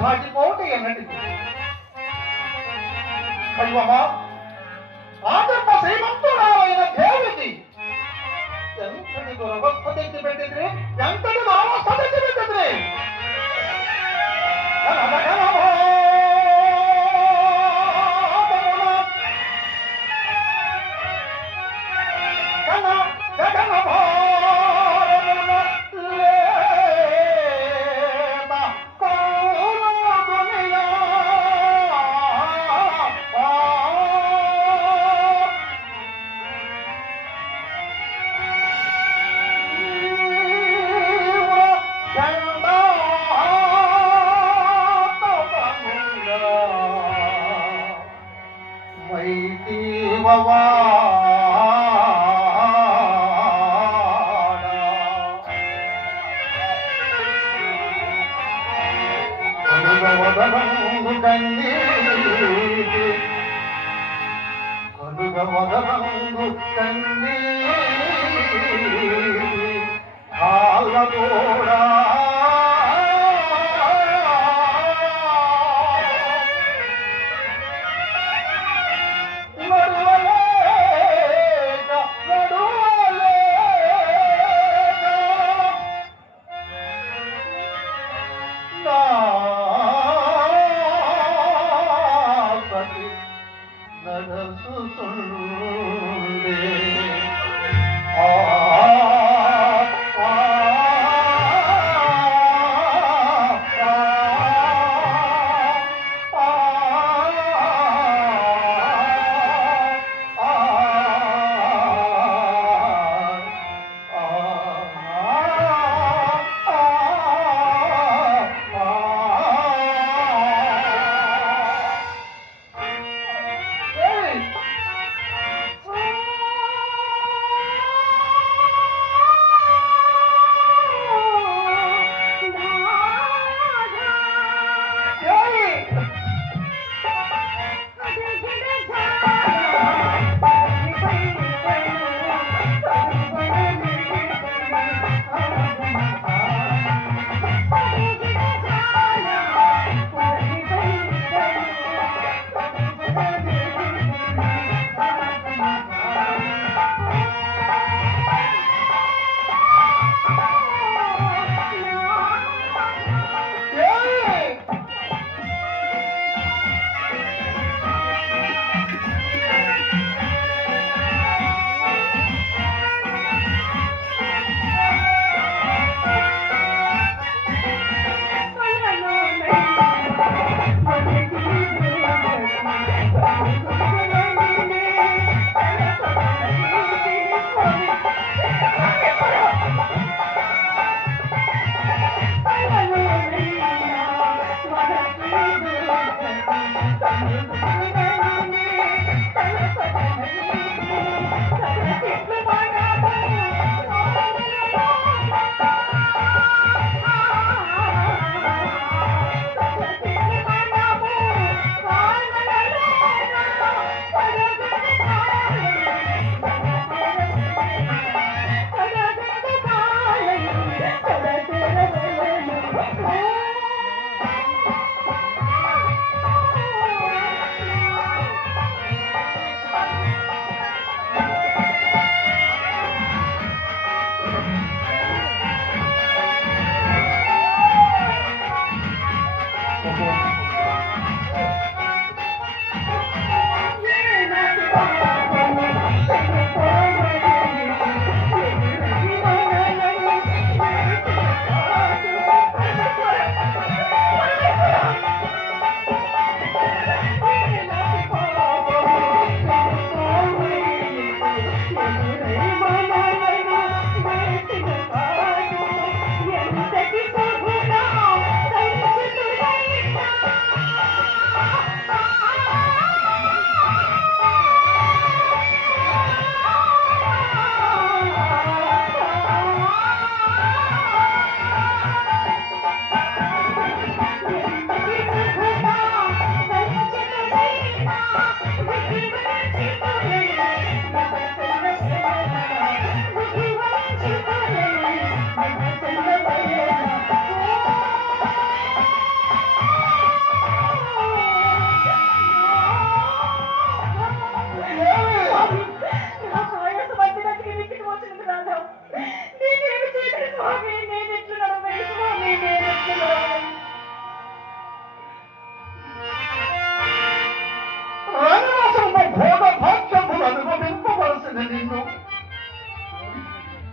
దాటిపోట ఎన్నటి దైవమా ఆదర్భ శ్రీమంతురాలైన దేవికి ఎంతటి దురవస్థ తెచ్చి పెట్టింది? ఎంతటి దురవస్థ తెచ్చి పెట్టింది?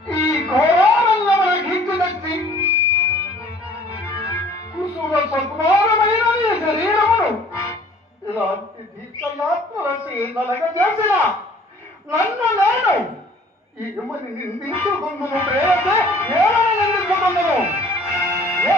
ఈ ఘోరాలలో మనకి వ్యక్తి కుసుమ సకుమారమైన నీ శరీరమును. ఇలాంటి దీక్షయాత్మలసి నలగ చేసిన నన్ను నేను ఈ ఏమని నిందించుకుందును ప్రేరతే ఏమని నిందించుకుందును ఏ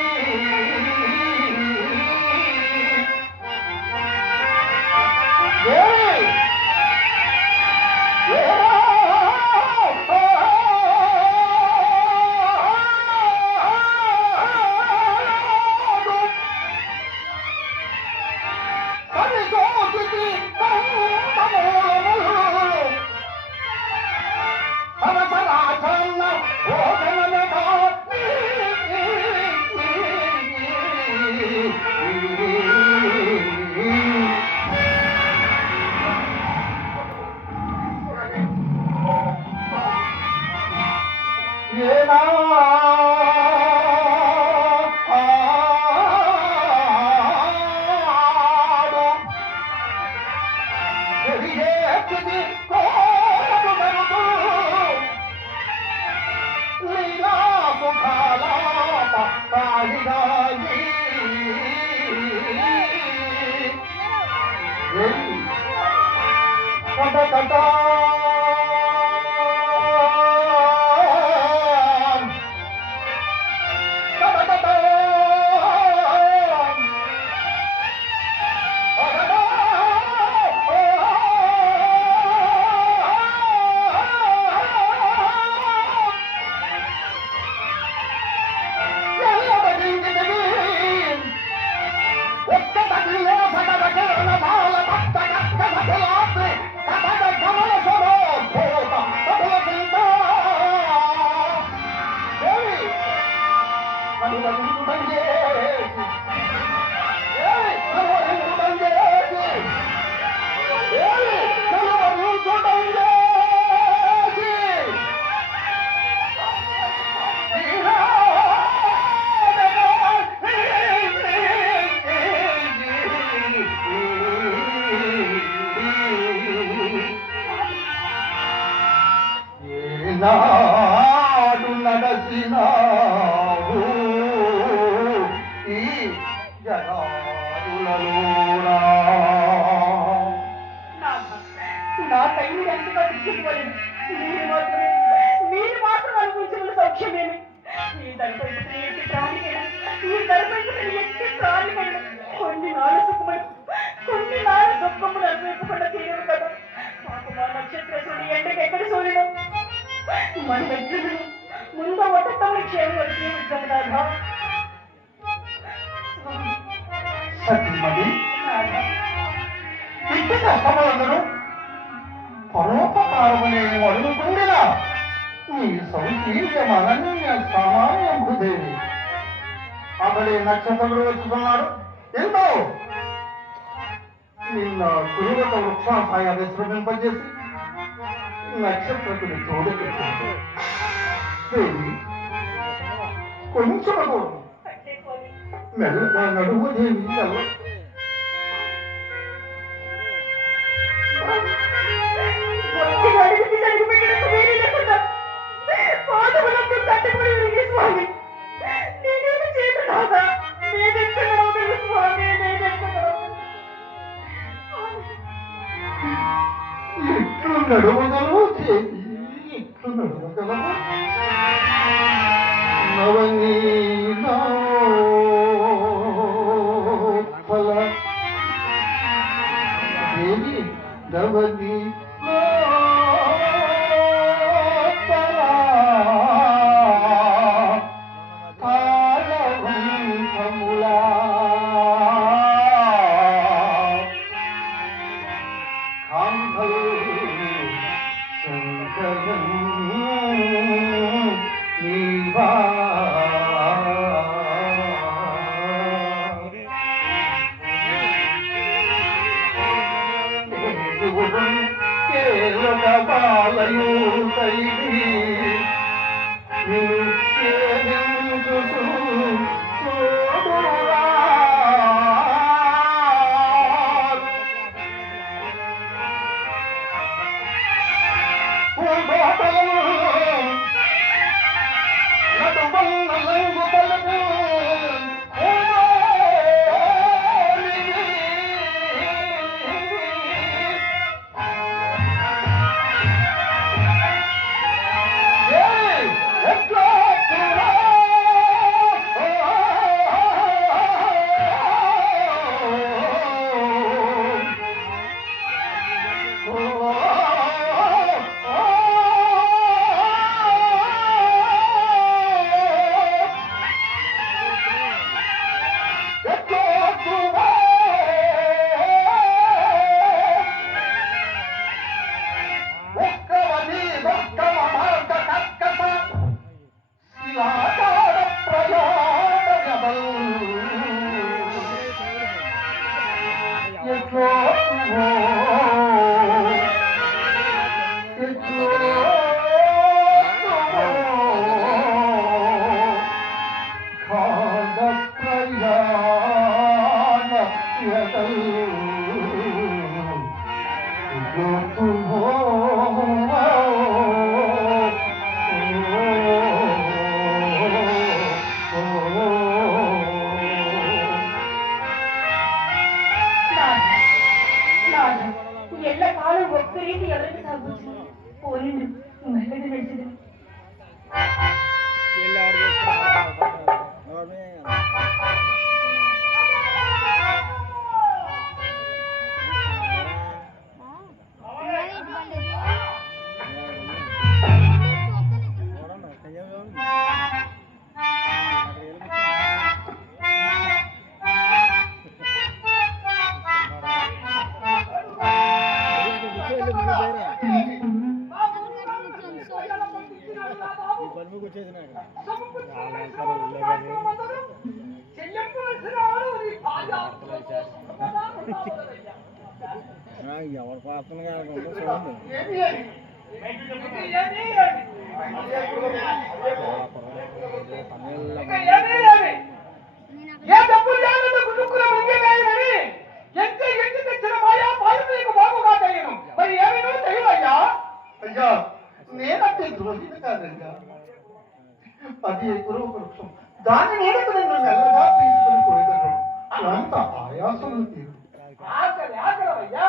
Canta, canta. అతడి నక్షత్రముడు వచ్చుకున్నాడు ఎంతో నిన్న కురుగత వృక్షాన్ని విశ్రమింపజేసి నక్షత్రకుని తోడు దేవి కొంచెం మెల్ల నడువు దేవి número um da. Hallelujah. fall. కాదయ్యా అది గురువు వృక్షం. దాని నీడకు నిన్ను మెల్లగా తీసుకుని పోయేదను అంత ఆయాసం తీరు. ఆకలి ఆకలవయ్యా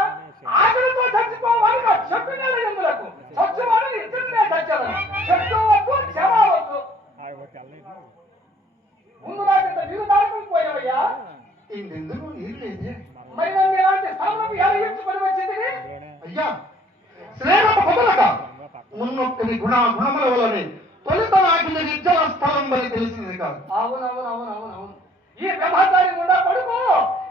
ఆకలితో చచ్చిపోవాలి నా నెల ఎములకు చచ్చువాడు ఇద్దరినే చచ్చలను చెట్టు వద్దు చెవ వద్దు ముందు నాకంత నీరు దాడుకుని పోయావయ్యా. ఇందెందుకు నీరు లేదే. మరి నన్ను ఇలాంటి స్థలంలోకి ఎలా ఎంచుకొని వచ్చింది? అయ్యా శ్రేణమ పొదలక మున్నొక్కని గుణ గుణముల వలనే తొలిత నాకిన నిర్జల స్థలం వల్ల తెలిసింది కాదు. అవును అవును అవును అవును అవును. ఈ వ్యవహారాన్ని గుండా పడుకో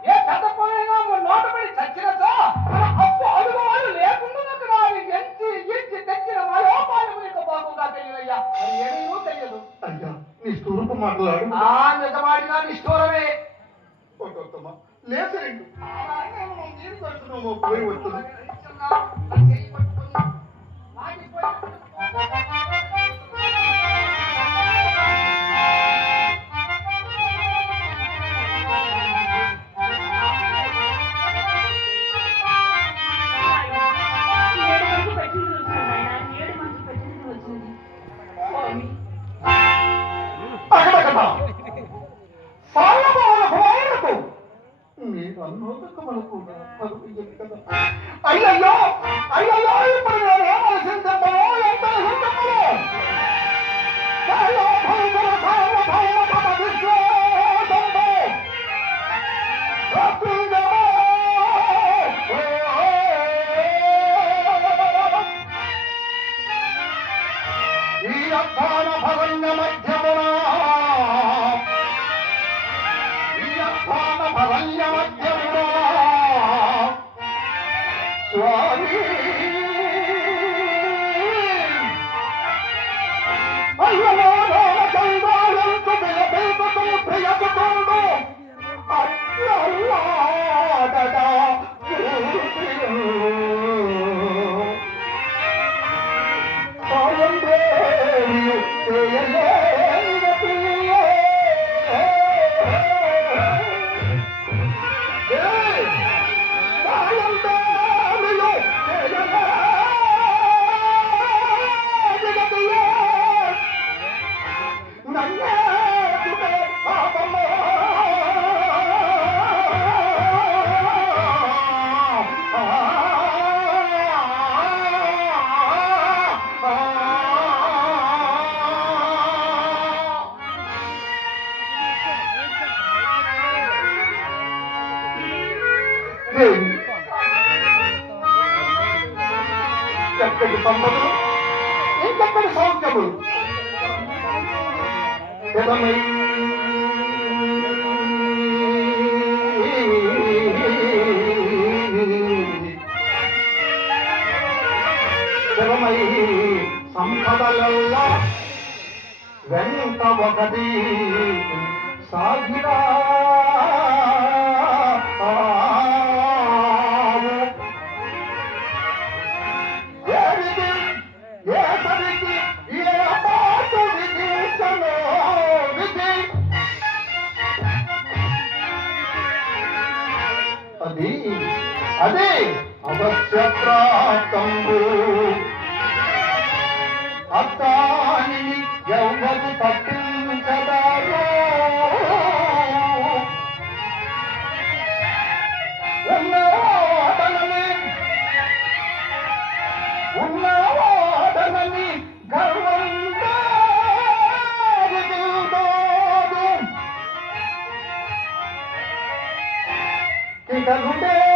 ఏ పెద్ద పనైనా మన నోట పడి చచ్చినచో మన అప్పు అడుగువాడు లేకుండా నాకు ఎంచి ఎంచి తెచ్చిన మయోపాయం నీకు బాగుగా తెలియదయ్యా ఏమీ తెలియదు. అయ్యా నీ స్థూరపు మాట్లాడు ఆ నిజమాడినా నిష్ఠూరమే లేచి రెండు పోయి అయ్యయ్యో கருடே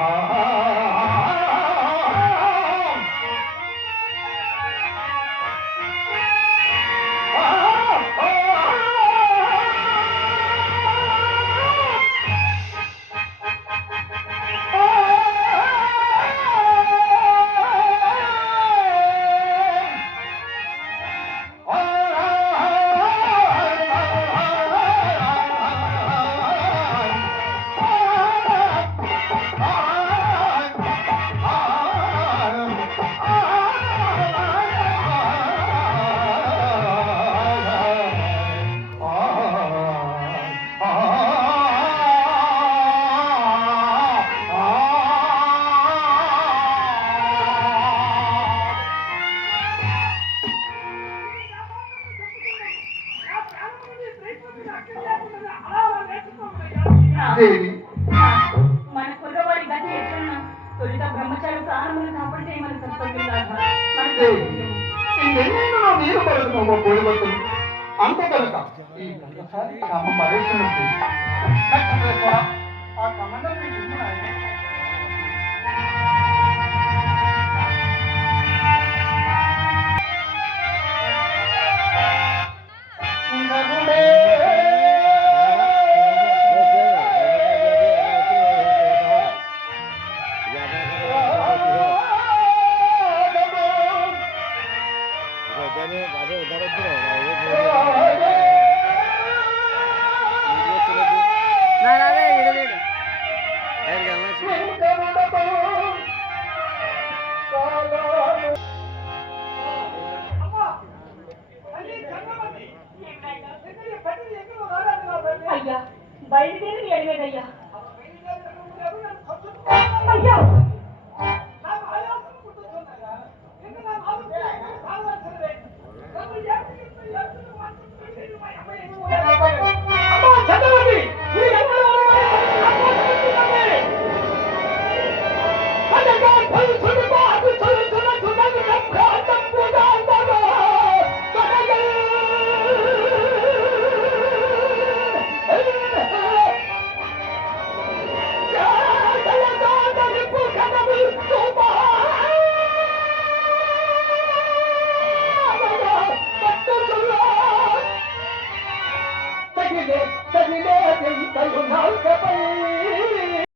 దేవి